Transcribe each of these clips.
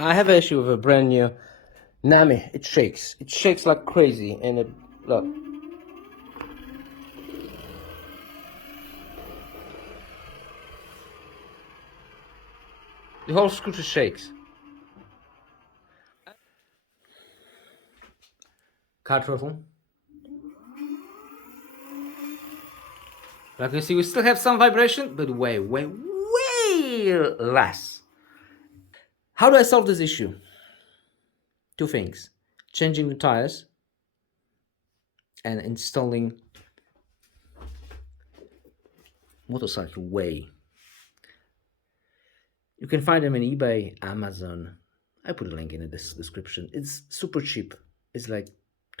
I have an issue with a brand new Nami. It shakes. It shakes like crazy, and it look. The whole scooter shakes. Car throttle. Like you see, we still have some vibration, but way less. How do I solve this issue? Two things: changing the tires and installing motorcycle way. You can find them in eBay, Amazon. I put a link in the description. It's super cheap. It's like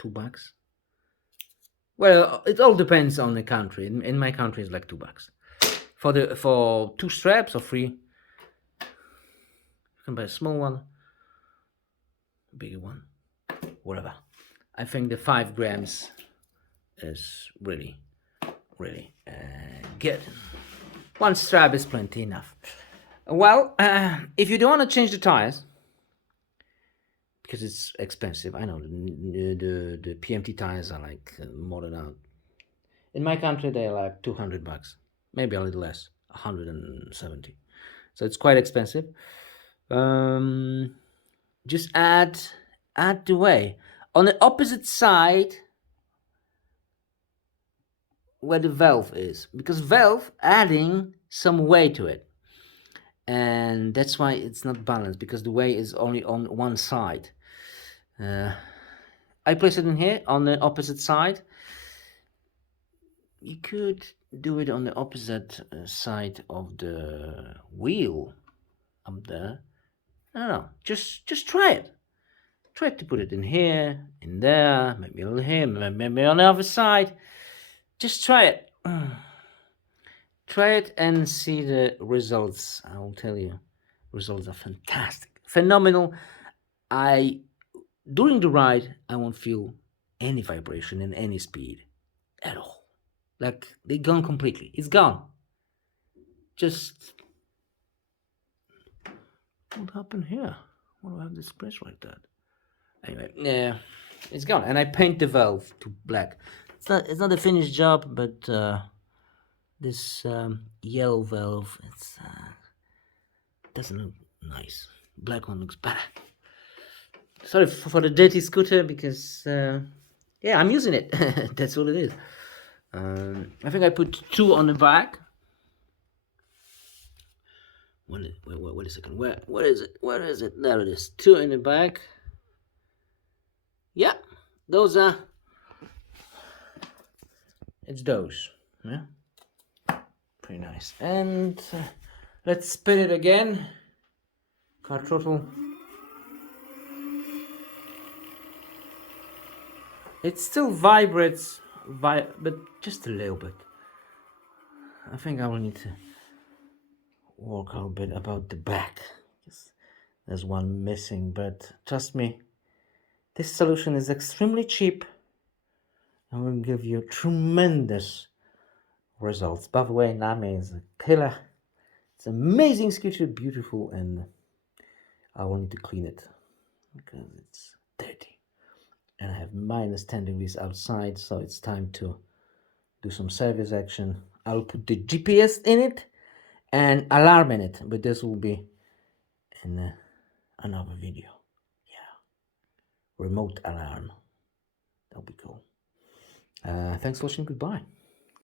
$2. Well, it all depends on the country. In my country, it's like $2. For 2 straps or 3, you can buy a small one, a bigger one, whatever. I think the 5 grams is really good. 1 strap is plenty enough. Well, if you don't want to change the tires, because it's expensive, I know the PMT tires are like more than out. In my country, they're like $200, maybe a little less, 170. So it's quite expensive. Just add the way on the opposite side where the valve is, because valve adding some weight to it, and that's why it's not balanced, because the weight is only on one side. I place it in here on the opposite side. You could do it on the opposite side of the wheel up there. I don't know, just try it. Try to put it in here, in there, maybe a little here, maybe on the other side. Just try it. Try it and see the results. I will tell you, results are fantastic, phenomenal. During the ride, I won't feel any vibration in any speed at all. Like, they're gone completely. It's gone. Just, what happened here? Why do I have this press like that? Anyway, yeah, it's gone. And I paint the valve to black. It's not a finished job, but this yellow valve, it's doesn't look nice. Black one looks better. Sorry for the dirty scooter, because yeah, I'm using it. That's what it is. I think I put 2 on the back. Wait a second. Where is it? Where is it? There it is. 2 in the back. Yeah, those are. It's those. Yeah, pretty nice. And let's spin it again. Car throttle. It still vibrates, but just a little bit. I think I will need to work out a bit about the back. There's one missing, but trust me, this solution is extremely cheap and will give you tremendous results. By the way, Nami is a killer. It's an amazing scooter, beautiful, and I will need to clean it because it's dirty. And I have -10 degrees outside, so it's time to do some service action. I'll put the GPS in it and alarm in it, but this will be in another video. Yeah, remote alarm. That'll be cool. Thanks for watching. Goodbye.